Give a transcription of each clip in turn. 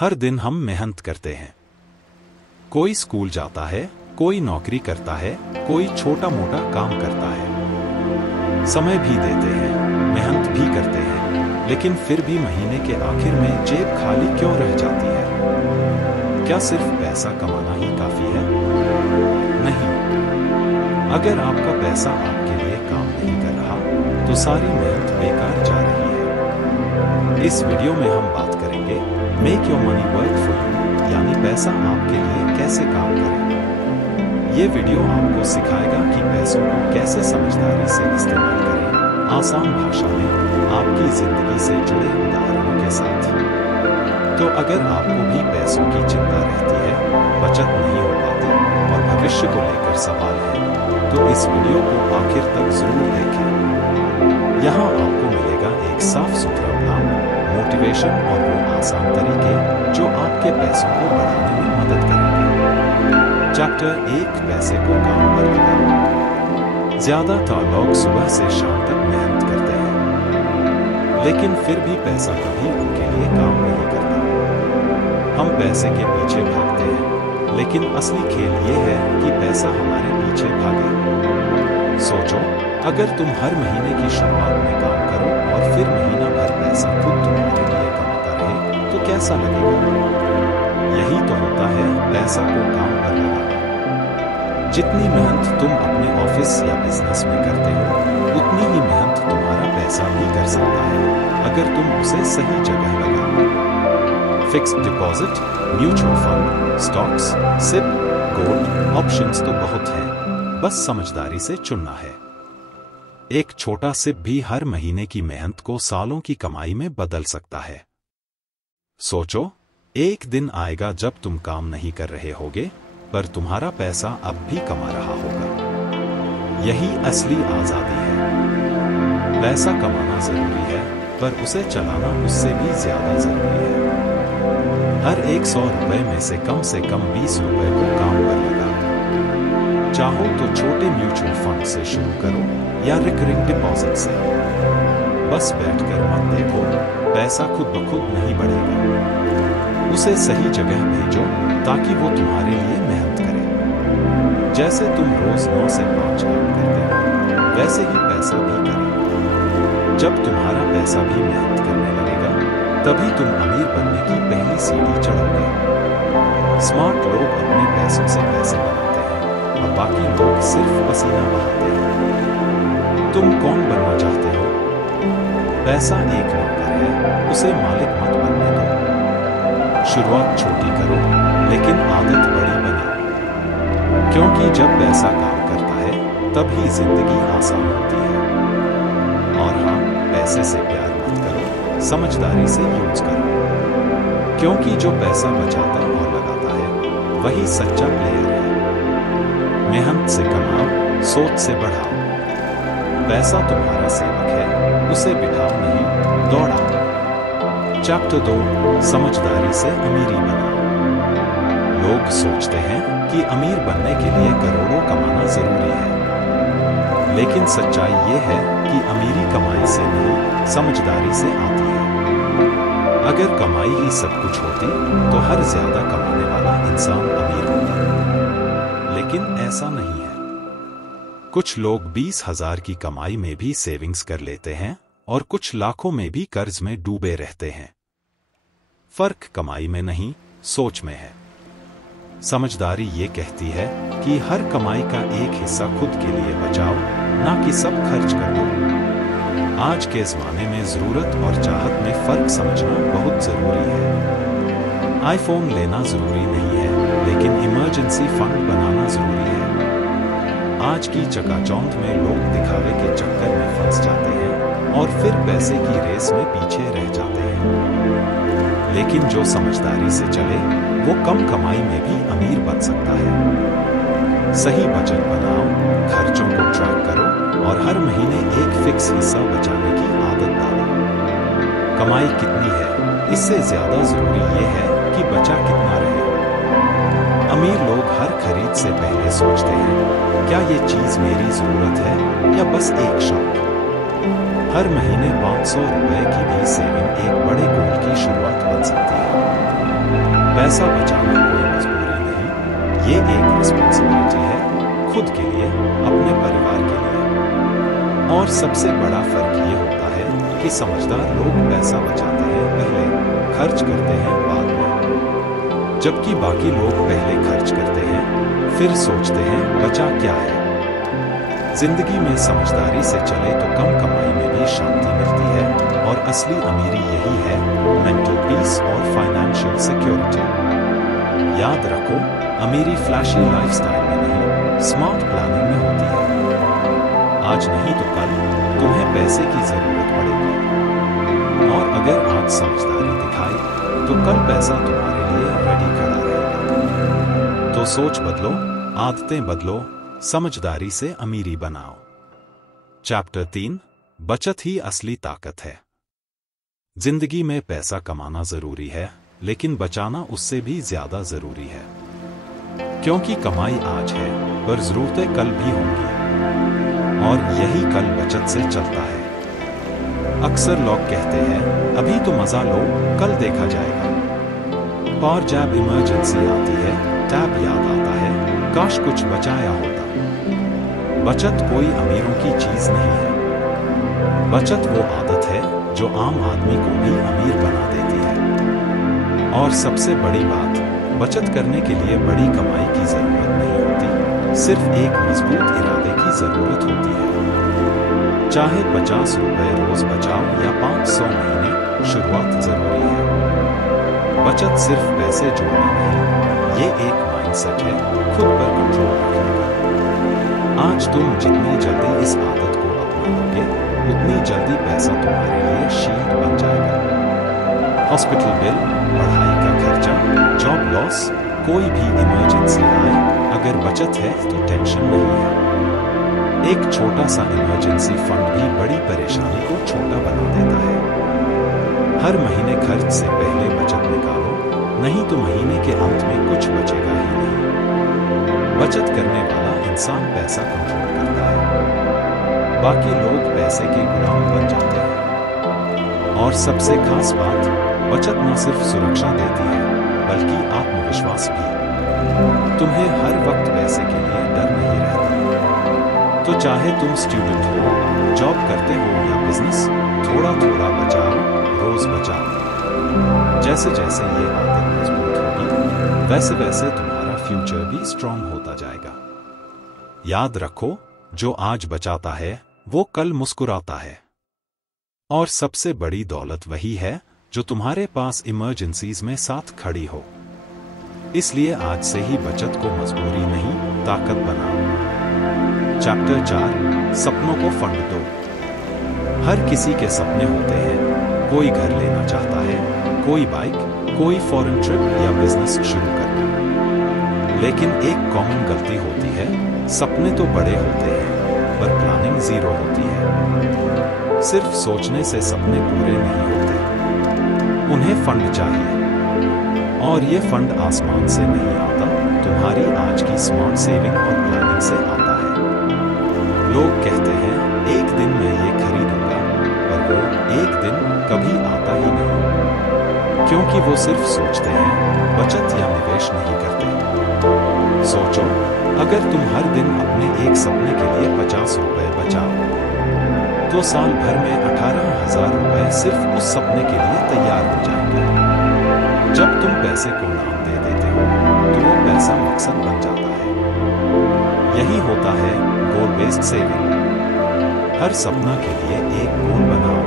हर दिन हम मेहनत करते हैं। कोई स्कूल जाता है, कोई नौकरी करता है, कोई छोटा मोटा काम करता है। समय भी देते हैं, मेहनत भी करते हैं, लेकिन फिर भी महीने के आखिर में जेब खाली क्यों रह जाती है? क्या सिर्फ पैसा कमाना ही काफी है? नहीं। अगर आपका पैसा आपके लिए काम नहीं कर रहा, तो सारी मेहनत बेकार जा रही है। इस वीडियो में हम बात करेंगे make your money work for you, यानी पैसा आपके लिए कैसे काम करे। ये वीडियो आपको सिखाएगा कि पैसों को कैसे समझदारी से इस्तेमाल करें, आसान भाषा में, आपकी जिंदगी से जुड़े उदाहरणों के साथ। तो अगर आपको भी पैसों की चिंता रहती है, बचत नहीं हो पाती और भविष्य को लेकर सवाल है, तो इस वीडियो को आखिर तक जरूर देखें। यहाँ आपको मिलेगा एक साफ सुथरा प्लान, मोटिवेशन और वो आसान तरीके जो आपके पैसों को बढ़ाने में मदद करेंगे। चैप्टर 1, पैसे को काम पर लगाओ। ज्यादातर लोग सुबह से शाम तक मेहनत करते हैं, लेकिन फिर भी पैसा कभी उनके लिए काम नहीं करता। हम पैसे के पीछे भागते हैं, लेकिन असली खेल ये है कि पैसा हमारे पीछे भागे। सोचो, अगर तुम हर महीने की शुरुआत में काम करो और फिर महीना भर पैसा खुद तुम्हारे लिए कमाता रहे, तो कैसा लगेगा? यही तो होता है पैसा को काम पर लगाना। जितनी मेहनत तुम अपने ऑफिस या बिजनेस में करते हो, उतनी ही मेहनत तुम्हारा पैसा भी कर सकता है, अगर तुम उसे सही जगह लगाओ। Fixed deposit, mutual fund, stocks, SIP, gold, options तो बहुत हैं, बस समझदारी से चुनना है। एक छोटा सिप भी हर महीने की मेहनत को सालों की कमाई में बदल सकता है। सोचो, एक दिन आएगा जब तुम काम नहीं कर रहे होगे, पर तुम्हारा पैसा अब भी कमा रहा होगा। यही असली आजादी है। पैसा कमाना जरूरी है, पर उसे चलाना उससे भी ज्यादा जरूरी है। हर 100 रुपए में से कम 20 रुपए को काम पर लगाओ। चाहो तो छोटे म्यूचुअल फंड से शुरू करो या रिकरिंग डिपॉजिट से। बस बैठकर मत देखो, पैसा खुद ब खुद नहीं बढ़ेगा। उसे सही जगह भेजो ताकि वो तुम्हारे लिए मेहनत करे। जैसे तुम रोज 9 से 5 काम करते हो, वैसे ही पैसा भी करे। जब तुम्हारा पैसा भी मेहनत करने लगेगा, तभी तुम अमीर बनने की पहली सीढ़ी चढ़ोगे। स्मार्ट लोग अपने पैसों से पैसे बनाते हैं और बाकी लोग सिर्फ पसीना बहाते हैं। तुम कौन बनना चाहते हो? पैसा एक नौकर है, उसे मालिक मत बनने दो। शुरुआत छोटी करो, लेकिन आदत बड़ी बनाओ। क्योंकि जब पैसा काम करता है, तभी जिंदगी आसान होती है। और हाँ, पैसे से प्यार मत करो, समझदारी से यूज करो। क्योंकि जो पैसा बचाता और लगाता है, वही सच्चा प्लेयर है। मेहनत से कमाओ, सोच से बढ़ाओ। पैसा तुम्हारा सेवक है, उसे बिठाओ नहीं, दौड़ाओ। चैप्टर 2, समझदारी से अमीरी बनाओ। लोग सोचते हैं कि अमीर बनने के लिए करोड़ों कमाना जरूरी है, लेकिन सच्चाई ये है कि अमीरी कमाई से नहीं, समझदारी से आती है। अगर कमाई ही सब कुछ होती, तो हर ज्यादा कमाने वाला इंसान अमीर होता, लेकिन ऐसा नहीं है। कुछ लोग 20,000 की कमाई में भी सेविंग्स कर लेते हैं और कुछ लाखों में भी कर्ज में डूबे रहते हैं। फर्क कमाई में नहीं, सोच में है। समझदारी ये कहती है कि हर कमाई का एक हिस्सा खुद के लिए बचाओ, ना कि सब खर्च कर दो। आज के ज़माने में ज़रूरत और चाहत में फर्क समझना बहुत ज़रूरी है। आईफोन लेना ज़रूरी नहीं है, लेकिन इमरजेंसी फंड बनाना ज़रूरी है। आज की चकाचौंध में लोग दिखावे के चक्कर में फंस जाते हैं और फिर पैसे की रेस में पीछे रह जाते हैं। लेकिन जो समझदारी से चले, वो कम कमाई में भी अमीर बन सकता है। सही बजट बनाओ, खर्चों को ट्रैक करो और हर महीने एक फिक्स हिस्सा बचाने की आदत डालो। कमाई कितनी है, इससे ज्यादा जरूरी ये है कि बचा कितना रहे। अमीर लोग हर खरीद से पहले सोचते हैं, क्या ये चीज मेरी जरूरत है या बस एक शौक? हर महीने 500 रुपए की भी सेविंग एक बड़े गोल की शुरुआत बन सकती है। पैसा बचाना कोई मजबूरी नहीं, ये एक रिस्पॉन्सिबिलिटी है, खुद के लिए, अपने परिवार के लिए। और सबसे बड़ा फर्क ये होता है कि समझदार लोग पैसा बचाते हैं पहले, खर्च करते हैं बाद में, जबकि बाकी लोग पहले खर्च करते हैं फिर सोचते हैं बचा क्या है। जिंदगी में समझदारी से चले तो कम कमाई में भी शांति मिलती है और असली अमीरी यही है, मेंटल पीस और फाइनेंशियल सिक्योरिटी। याद रखो, अमीरी फ्लैशी लाइफस्टाइल में नहीं, स्मार्ट प्लानिंग में होती है। आज नहीं तो कल तुम्हें पैसे की जरूरत पड़ेगी, और अगर आज समझदारी दिखाई तो कल पैसा तुम्हारे लिए रेडी खड़ा रहेगा। तो सोच बदलो, आदतें बदलो, समझदारी से अमीरी बनाओ। चैप्टर 3, बचत ही असली ताकत है। जिंदगी में पैसा कमाना जरूरी है, लेकिन बचाना उससे भी ज्यादा जरूरी है, क्योंकि कमाई आज है पर जरूरतें कल भी होंगी, और यही कल बचत से चलता है। अक्सर लोग कहते हैं अभी तो मजा लो, कल देखा जाएगा, और जब इमरजेंसी आती है तब याद आता है काश कुछ बचाया होता। बचत कोई अमीरों की चीज नहीं है, बचत वो आदत है जो आम आदमी को भी अमीर बना देती है। और सबसे बड़ी बात, बचत करने के लिए बड़ी कमाई की जरूरत नहीं होती, सिर्फ एक मजबूत इरादे की जरूरत होती है। चाहे 50 रुपए रोज बचाओ या 500 महीने, शुरुआत जरूरी है। बचत सिर्फ पैसे जोड़ना नहीं, ये एक माइंडसेट है, खुद पर कंट्रोल रखने का। आज तुम जितनी जल्दी इस आदत को अपना लोगे, उतनी जल्दी पैसा तुम्हारे लिए शील्ड बन जाएगा। हॉस्पिटल बिल, पढ़ाई का खर्चा, जॉब लॉस, कोई भी इमरजेंसी आए, अगर बचत है तो टेंशन नहीं है। एक छोटा सा इमरजेंसी फंड भी बड़ी परेशानी को छोटा बना देता है। हर महीने खर्च से पहले बचत निकालो, नहीं तो महीने के अंत में कुछ बचेगा ही नहीं। बचत करने वाला इंसान पैसा कंट्रोल करता है, बाकी लोग पैसे के गुलाम बन जाते हैं। और सबसे खास बात, बचत न सिर्फ सुरक्षा देती है बल्कि आत्मविश्वास भी। तुम्हें हर वक्त पैसे के लिए डर नहीं रहता। तो चाहे तुम स्टूडेंट हो, जॉब करते हो या बिजनेस, थोड़ा थोड़ा बचाओ, रोज बचाओ। जैसे जैसे ये आदत मजबूत होगी, वैसे वैसे तुम्हारा फ्यूचर भी स्ट्रांग होता जाएगा। याद रखो, जो आज बचाता है वो कल मुस्कुराता है। और सबसे बड़ी दौलत वही है जो तुम्हारे पास इमरजेंसीज में साथ खड़ी हो। इसलिए आज से ही बचत को मजबूरी नहीं, ताकत बनाओ। चैप्टर 4, सपनों को फंड दो। हर किसी के सपने होते हैं, कोई घर लेना चाहता है, कोई बाइक, कोई फॉरेन ट्रिप या बिजनेस शुरू करना। लेकिन एक कॉमन गलती होती है, सपने तो बड़े होते हैं पर प्लानिंग जीरो होती है। सिर्फ सोचने से सपने पूरे नहीं होते, उन्हें फंड चाहिए, और ये फंड आसमान से नहीं आता, तुम्हारी आज की स्मार्ट सेविंग और प्लानिंग से आता है। लोग कहते हैं एक दिन मैं ये खरीदूंगा, पर वो एक दिन कभी आता ही नहीं, क्योंकि वो सिर्फ सोचते हैं, बचत या निवेश नहीं करते। सोचो, अगर तुम हर दिन अपने एक सपने के लिए 50 रुपए बचाओ, तो साल भर में 18,000 रुपए सिर्फ उस सपने के लिए तैयार हो जाएंगे। जब तुम पैसे को नाम दे देते हो, तो वो पैसा मकसद बन जाता है। यही होता है गोल बेस्ड सेविंग। हर सपना के लिए एक गोल बनाओ,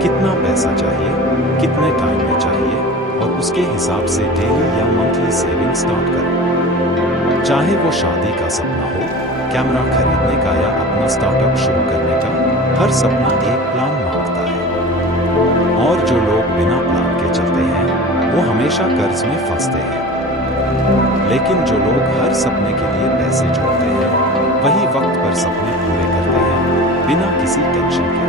कितना पैसा चाहिए, कितने टाइम में चाहिए, और उसके हिसाब से डेली या मंथली सेविंग स्टार्ट करो। चाहे वो शादी का सपना हो, कैमरा खरीदने का या अपना स्टार्टअप शुरू करने का, हर सपना एक प्लान मांगता है। और जो लोग बिना प्लान के चलते हैं, वो हमेशा कर्ज में फंसते हैं। लेकिन जो लोग हर सपने के लिए पैसे जोड़ते हैं, वही वक्त पर सपने पूरे करते हैं, बिना किसी टेंशन के।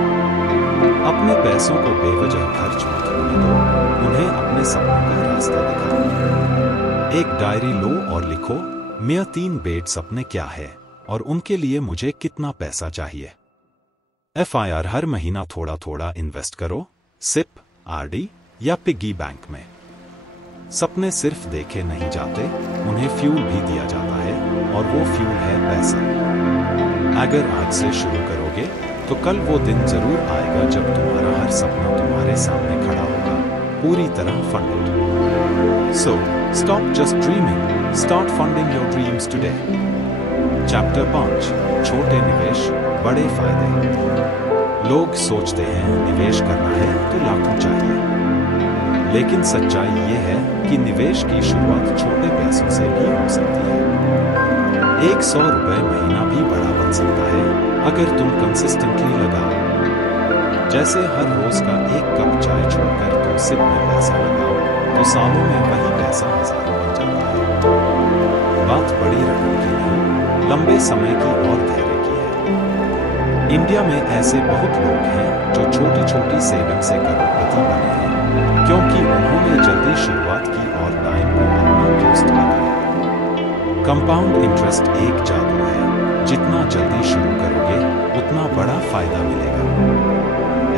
अपने पैसों को बेवजह खर्च मत होने दो, उन्हें अपने सपनों का रास्ता दिखाओ। एक डायरी लो और लिखो, मेरे 3 बेड सपने क्या है और उनके लिए मुझे कितना पैसा चाहिए। FIR हर महीना थोड़ा थोड़ा इन्वेस्ट करो, सिप, RD या पिग्गी बैंक में। सपने सिर्फ देखे नहीं जाते, उन्हें फ्यूल भी दिया जाता है, और वो फ्यूल है पैसा। अगर आज से शुरू करोगे तो कल वो दिन जरूर आएगा जब तुम्हारा हर सपना तुम्हारे सामने खड़ा होगा, पूरी तरह funded. So stop just dreaming, start funding your dreams today. Chapter 5, छोटे निवेश बड़े फायदे। लोग सोचते हैं निवेश करना है तो लाखों चाहिए, लेकिन सच्चाई ये है कि निवेश की शुरुआत छोटे पैसों से भी हो सकती है। 100 रुपए महीना भी बड़ा बन सकता है अगर तुम कंसिस्टेंटली लगाओ। जैसे हर रोज का एक कप चाय छोड़कर तुम सिप में पैसा लगाओ तो सालों में वही पैसा हजारों बन जाता है। बात बड़ी रकम की नहीं, लंबे समय की और धैर्य की है। इंडिया में ऐसे बहुत लोग हैं जो छोटी छोटी सेविंग से करोड़पति बने हैं क्योंकि उन्होंने जल्दी शुरुआत की और टाइम को अपना दोस्त बनाया। कंपाउंड इंटरेस्ट एक जादू है, जितना जल्दी शुरू करोगे उतना बड़ा फायदा मिलेगा।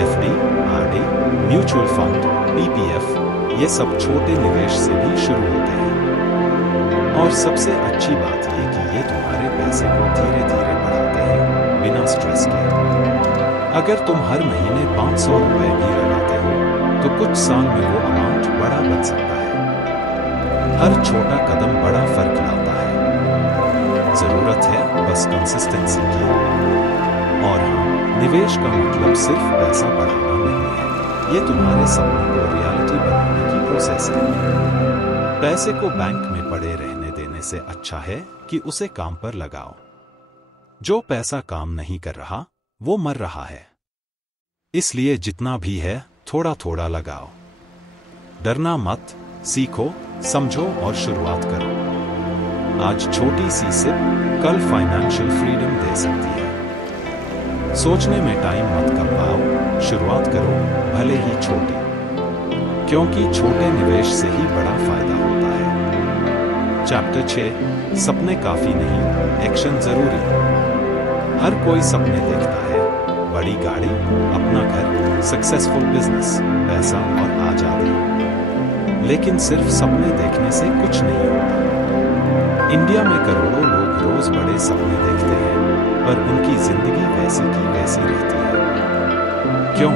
FD, RD, mutual fund, PPF ये सब छोटे निवेश से भी शुरू होते हैं। और सबसे अच्छी बात ये कि ये तुम्हारे पैसे को धीरे धीरे बढ़ाते हैं बिना स्ट्रेस के। अगर तुम हर महीने 500 रुपए भी लगाते हो तो कुछ साल में वो अमाउंट बड़ा बन सकता है। हर छोटा कदम बड़ा फर्क लाता है। जरूरत है बस कंसिस्टेंसी की। और हाँ, निवेश का मतलब सिर्फ पैसा बढ़ाना नहीं है, ये तुम्हारे सपनों को रियलिटी बनाने की प्रोसेस है। पैसे को बैंक में पड़े रहने देने से अच्छा है कि उसे काम पर लगाओ। जो पैसा काम नहीं कर रहा वो मर रहा है। इसलिए जितना भी है थोड़ा थोड़ा लगाओ। डरना मत, सीखो, समझो और शुरुआत करो। आज छोटी सी सिप कल फाइनेंशियल फ्रीडम दे सकती है। सोचने में टाइम मत कमाओ, शुरुआत करो भले ही छोटी, क्योंकि छोटे निवेश से ही बड़ा फायदा होता है। चैप्टर 6, सपने काफी नहीं, एक्शन जरूरी। हर कोई सपने देखता है, बड़ी गाड़ी, अपना घर, सक्सेसफुल बिजनेस, पैसा और आजादी। लेकिन सिर्फ सपने देखने से कुछ नहीं होता। इंडिया में करोड़ों लोग रोज बड़े सपने देखते हैं, पर उनकी जिंदगी वैसी की वैसी रहती है। क्यों?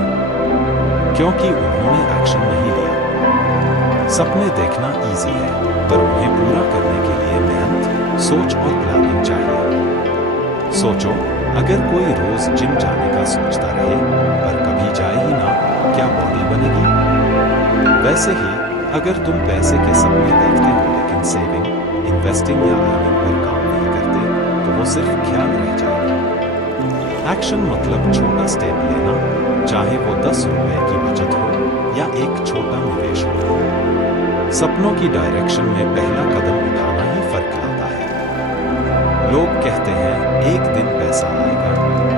क्योंकि उन्होंने एक्शन नहीं लिया। सपने देखना इजी है, पर उन्हें पूरा करने के लिए मेहनत, सोच और प्लानिंग चाहिए। सोचो, अगर कोई रोज जिम जाने का सोचता रहे पर कभी जाए ही ना, क्या बॉडी बनेगी? वैसे ही अगर तुम पैसे के सपने देखते हो लेकिन सेविंग, इन्वेस्टिंग या अर्निंग पर काम नहीं करते तो वो सिर्फ ख्याल रह जाएगा। एक्शन मतलब छोटा स्टेप लेना, चाहे वो 10 रुपए की बचत हो या एक छोटा निवेश हो। सपनों की डायरेक्शन में पहला कदम उठाना ही फर्क लाता है। लोग कहते हैं एक दिन पैसा आएगा,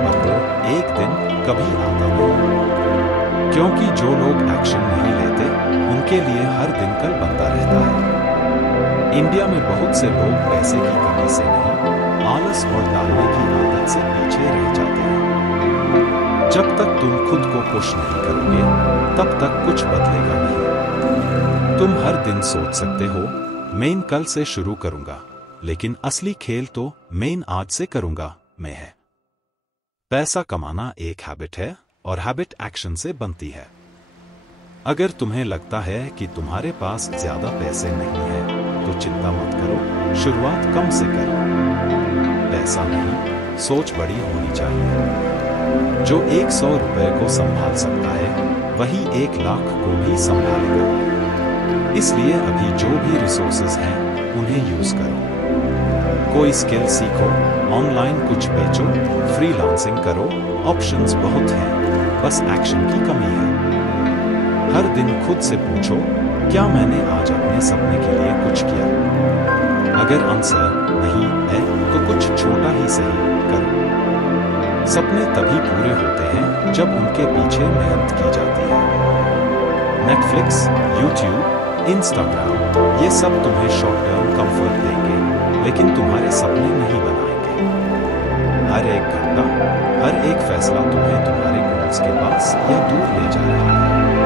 पर वो एक दिन कभी आता नहीं, क्योंकि जो लोग एक्शन नहीं लेते उनके लिए हर दिन कल बनता रहता है। इंडिया में बहुत से लोग पैसे की कमी से नहीं, आलस और टालने की आदत से पीछे रह जाते हैं। जब तक तुम खुद को पुश नहीं करोगे तब तक कुछ बदलेगा नहीं। तुम हर दिन सोच सकते हो मैं कल से शुरू करूंगा, लेकिन असली खेल तो मैं आज से करूंगा में है। पैसा कमाना एक हैबिट है और हैबिट एक्शन से बनती है। अगर तुम्हें लगता है कि तुम्हारे पास ज्यादा पैसे नहीं है तो चिंता मत करो, शुरुआत कम से करो। पैसा नहीं, सोच बड़ी होनी चाहिए। जो 100 रुपए को संभाल सकता है वही 1 लाख को भी संभालेगा। इसलिए अभी जो भी रिसोर्सेज हैं उन्हें यूज करो। कोई स्किल सीखो, ऑनलाइन कुछ बेचो, फ्रीलांसिंग करो, ऑप्शंस बहुत हैं, बस एक्शन की कमी है। हर दिन खुद से पूछो, क्या मैंने आज अपने सपने के लिए कुछ किया? अगर आंसर नहीं है तो कुछ छोटा ही सही करो। सपने तभी पूरे होते हैं जब उनके पीछे मेहनत की जाती है। नेटफ्लिक्स, यूट्यूब, इंस्टाग्राम ये सब तुम्हें शॉर्ट टर्म कंफर्ट देंगे, लेकिन तुम्हारे सपने नहीं बनाएंगे। हर एक घंटा, हर एक फैसला तुम्हें तुम्हारे गोल्स के पास या दूर ले जा रहा है।